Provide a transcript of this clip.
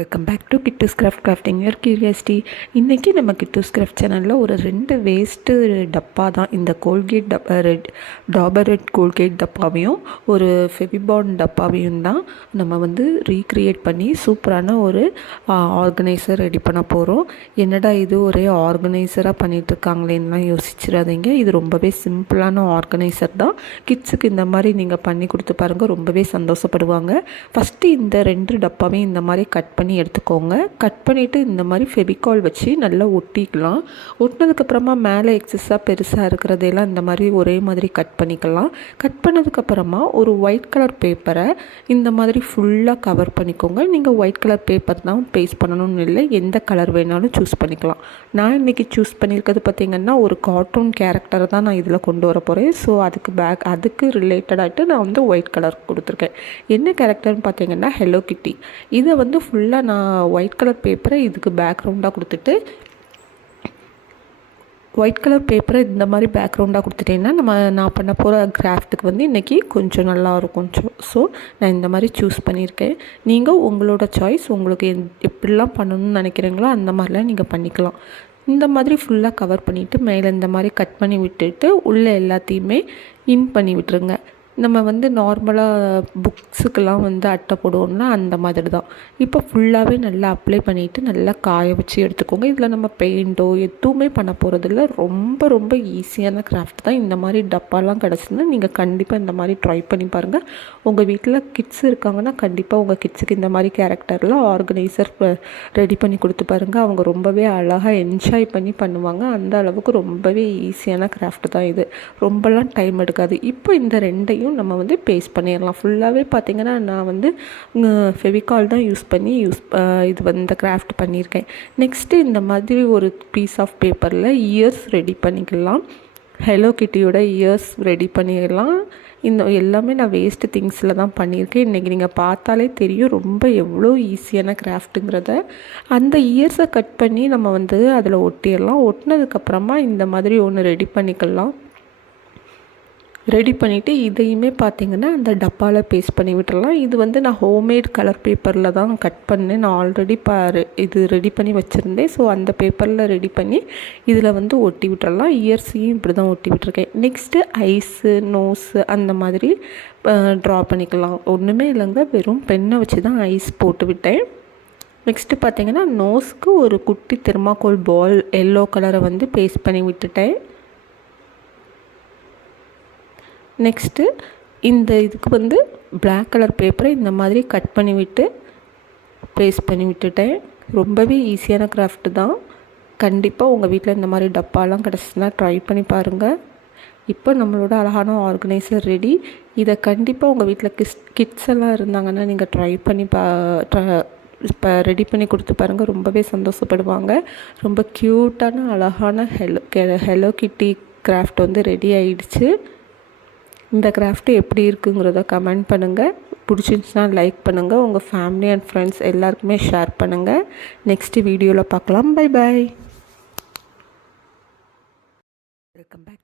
Welcome back to Kittus craft crafting your curiosity இன்றைக்கி நம்ம Kittus craft சேனலில் ஒரு ரெண்டு வேஸ்ட்டு டப்பா தான். இந்த கோல்கேட் டப்பா ரெட் டாபர் ரெட் கோல்கேட் டப்பாவையும் ஒரு ஃபெவிபான் டப்பாவையும் தான் நம்ம வந்து ரீக்ரியேட் பண்ணி சூப்பரான ஒரு ஆர்கனைசர் ரெடி பண்ண போகிறோம் என்னடா இது ஒரே ஆர்கனைசராக பண்ணிகிட்ருக்காங்களேன்னுலாம் யோசிச்சிடாதீங்க. இது ரொம்பவே சிம்பிளான ஆர்கனைசர் தான். கிட்ஸுக்கு இந்த மாதிரி நீங்கள் பண்ணி கொடுத்து பாருங்கள் ரொம்பவே சந்தோஷப்படுவாங்க. ஃபஸ்ட்டு இந்த ரெண்டு டப்பாவையும் இந்த மாதிரி கட் பண்ணி எடுத்துக்கோங்க. கட் பண்ணிவிட்டு இந்த மாதிரி ஃபெபிகால் வச்சு நல்லா ஒட்டிக்கலாம். ஒட்டினதுக்கப்புறமா மேலே எக்ஸஸாக பெருசாக இருக்கிறதெல்லாம் இந்த மாதிரி ஒரே மாதிரி கட் பண்ணிக்கலாம். கட் பண்ணதுக்கப்புறமா ஒரு ஒயிட் கலர் பேப்பரை இந்த மாதிரி ஃபுல்லாக கவர் பண்ணிக்கோங்க. நீங்கள் ஒயிட் கலர் பேப்பர் தான் பேஸ்ட் பண்ணணும்னு இல்லை எந்த கலர் வேணாலும் சூஸ் பண்ணிக்கலாம். நான் இன்றைக்கி சூஸ் பண்ணியிருக்கிறது பார்த்திங்கன்னா ஒரு கார்ட்டூன் கேரக்டரை தான் நான் இதில் கொண்டு வர போகிறேன் ஸோ அதுக்கு பேக் அதுக்கு ரிலேட்டடாகிட்டு நான் வந்து ஒயிட் கலர் கொடுத்துருக்கேன். என்ன கேரக்டர்னு பார்த்தீங்கன்னா ஹெலோ கிட்டி இதை வந்து ஃபுல்லாக நான் ஒயிட் கலர் பேப்பரை இதுக்கு பேக்ரவுண்டாக கொடுத்துட்டு ஒயிட் கலர் பேப்பரை இந்த மாதிரி பேக்ரவுண்டாக கொடுத்துட்டேன்னா நம்ம நான் பண்ண போகிற கிராஃப்ட்டுக்கு வந்து இன்றைக்கி கொஞ்சம் நல்லா இருக்கும். ஸோ நான் இந்த மாதிரி சூஸ் பண்ணியிருக்கேன். நீங்கள் உங்களோட சாய்ஸ் உங்களுக்கு எப்படிலாம் பண்ணணும்னு நினைக்கிறீங்களோ அந்த மாதிரிலாம் நீங்கள் பண்ணிக்கலாம். இந்த மாதிரி ஃபுல்லாக கவர் பண்ணிவிட்டு மேலே இந்த மாதிரி கட் பண்ணி விட்டுட்டு உள்ளே எல்லாத்தையுமே இன் பண்ணி விட்டுருங்க. நம்ம வந்து நார்மலாக புக்ஸுக்கெல்லாம் வந்து அட்டை போடுவோம்னா அந்த மாதிரி தான் இப்போ ஃபுல்லாகவே நல்லா அப்ளை பண்ணிவிட்டு நல்லா காய வச்சு எடுத்துக்கோங்க. இதில் நம்ம பெயிண்டோ எதுவுமே பண்ண போகிறதில்ல ரொம்ப ரொம்ப ஈஸியான கிராஃப்ட் தான். இந்த மாதிரி டப்பாலாம் கிடச்சுன்னா நீங்கள் கண்டிப்பாக இந்த மாதிரி ட்ரை பண்ணி பாருங்கள் உங்கள் வீட்டில் கிட்ஸ் இருக்காங்கன்னா கண்டிப்பாக உங்கள் கிட்ஸுக்கு இந்த மாதிரி கேரக்டரில் ஆர்கனைசர் ரெடி பண்ணி கொடுத்து பாருங்கள் அவங்க ரொம்பவே அழகாக என்ஜாய் பண்ணி பண்ணுவாங்க. அந்த அளவுக்கு ரொம்பவே ஈஸியான கிராஃப்ட் தான் இது. ரொம்பலாம் டைம் எடுக்காது. இப்போ இந்த ரெண்டையும் எல்லாத்தையும் நம்ம வந்து பேஸ்ட் பண்ணிடலாம். ஃபுல்லாகவே பார்த்திங்கன்னா நான் வந்து ஃபெவிகால் தான் யூஸ் பண்ணி யூஸ் இது வந்து கிராஃப்ட் பண்ணியிருக்கேன் நெக்ஸ்ட்டு இந்த மாதிரி ஒரு பீஸ் ஆஃப் பேப்பரில் இயர்ஸ் ரெடி பண்ணிக்கலாம். ஹலோ கிட்டியோட இயர்ஸ் ரெடி பண்ணிடலாம். இந்த எல்லாமே நான் வேஸ்ட்டு திங்ஸில் தான் பண்ணியிருக்கேன் இன்றைக்கி நீங்கள் பார்த்தாலே தெரியும் ரொம்ப எவ்வளோ ஈஸியான கிராஃப்ட்டுங்கிறத அந்த இயர்ஸை கட் பண்ணி நம்ம வந்து அதில் ஒட்டிடலாம். ஒட்டினதுக்கப்புறமா இந்த மாதிரி ஒன்று ரெடி பண்ணிக்கலாம். ரெடி பண்ணிவிட்டு இதையுமே பார்த்திங்கன்னா அந்த டப்பாவில் பேஸ்ட் பண்ணி விட்டுறலாம். இது வந்து நான் ஹோம்மேட் கலர் பேப்பரில் தான் கட் பண்ணேன். நான் ஆல்ரெடி ப இது ரெடி பண்ணி வச்சுருந்தேன். ஸோ அந்த பேப்பரில் ரெடி பண்ணி இதில் வந்து ஒட்டி விட்டுறலாம். இயர்ஸையும் இப்படி தான் ஒட்டி விட்டுருக்கேன். நெக்ஸ்ட்டு ஐஸு நோஸு அந்த மாதிரி ட்ரா பண்ணிக்கலாம். ஒன்றுமே இல்லைங்க. வெறும் பெண்ணை வச்சு தான் ஐஸ் போட்டு விட்டேன். நெக்ஸ்ட்டு பார்த்திங்கன்னா நோஸ்க்கு ஒரு குட்டி தெர்மாக்கோல் பால் எல்லோ கலரை வந்து பேஸ்ட் பண்ணி விட்டுட்டேன். நெக்ஸ்ட்டு இந்த இதுக்கு வந்து பிளாக் கலர் பேப்பரை இந்த மாதிரி கட் பண்ணி விட்டு பேஸ்ட் பண்ணி விட்டுட்டேன். ரொம்பவே ஈஸியான கிராஃப்ட் தான். கண்டிப்பாக உங்கள் வீட்டில் இந்த மாதிரி டப்பாலாம் கிடச்சிதுன்னா ட்ரை பண்ணி பாருங்கள் இப்போ நம்மளோட அழகான ஆர்கனைசர் ரெடி இதை கண்டிப்பாக உங்கள் வீட்டில் கிஸ் கிட்ஸ் எல்லாம் இருந்தாங்கன்னா நீங்கள் ட்ரை பண்ணி பா இப்போ ரெடி பண்ணி கொடுத்து பாருங்கள் ரொம்பவே சந்தோஷப்படுவாங்க. ரொம்ப க்யூட்டான அழகான ஹெலோ ஹெலோ கிட்டி கிராஃப்ட் வந்து ரெடி ஆயிடுச்சு. இந்த கிராஃப்ட்டு எப்படி இருக்குங்கிறத கமெண்ட் பண்ணுங்கள் பிடிச்சிருந்துச்சுன்னா லைக் பண்ணுங்கள் உங்கள் ஃபேமிலி அண்ட் ஃப்ரெண்ட்ஸ் எல்லாருக்குமே ஷேர் பண்ணுங்கள் நெக்ஸ்ட்டு வீடியோவில் பார்க்கலாம். Bye bye welcome back